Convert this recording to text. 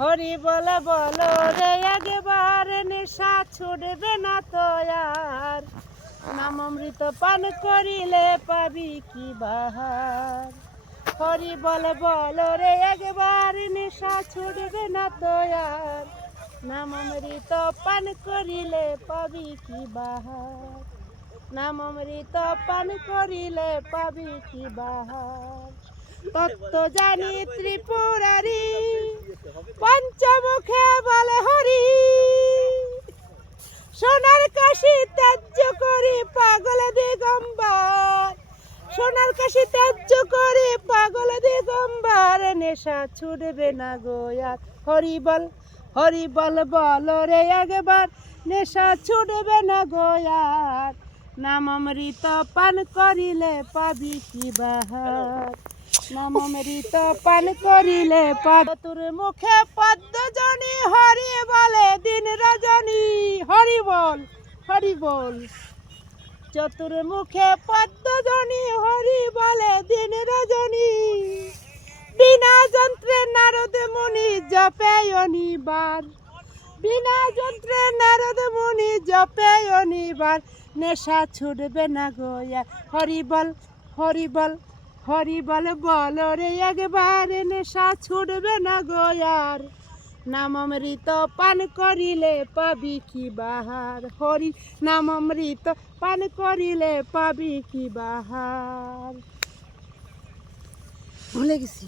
হরি বলে বলো রে একবার নেশা ছুটবে না তো আর নাম অমৃত পান করিলে পাবি কি বাহার। হরি বলে বলো রে একবার নেশা ছুটবে না তো আর নাম অমৃত পান করিলে পাবি কি বাহার। নাম অমৃত পান করিলে পাবি কি বাহার। তত্ত্ব জানি ত্রিপুরারি পঞ্চমুখে বলে হরি। সোনার কাশি ত্যায্য করি পাগল দিগম্বর। সোনার কাশি ত্যায্য করি পাগল দিগম্বর নেশা ছুটবে না গোয়ার। হরি বল বলো রে একবার নেশা ছুটবে না গোয়ার নাম অমৃত পান করিলে পাবি কি বাহার। নাম অমৃত পান করিলে পাবি। তোর মুখে পদ্মজনি হরি বলে দিন রজনী। হরি বল চতুর মুখে পদ্মজনি হরি বলে দিন রজনী। বিনা যন্ত্রে নারদ মুনি জপে অনিবার। বিনা যন্ত্রে নারদ মুনি জপে অনিবার নেশা ছুটবে না গোয়া। হরি বল বলো রে একবার নেশা ছুটবে না গোয়ার নাম অমৃত পান করিলে পাবি কি বাহার। হরি নাম অমৃত পান করিলে পাবি কি বাহার। ভুলে গেছি।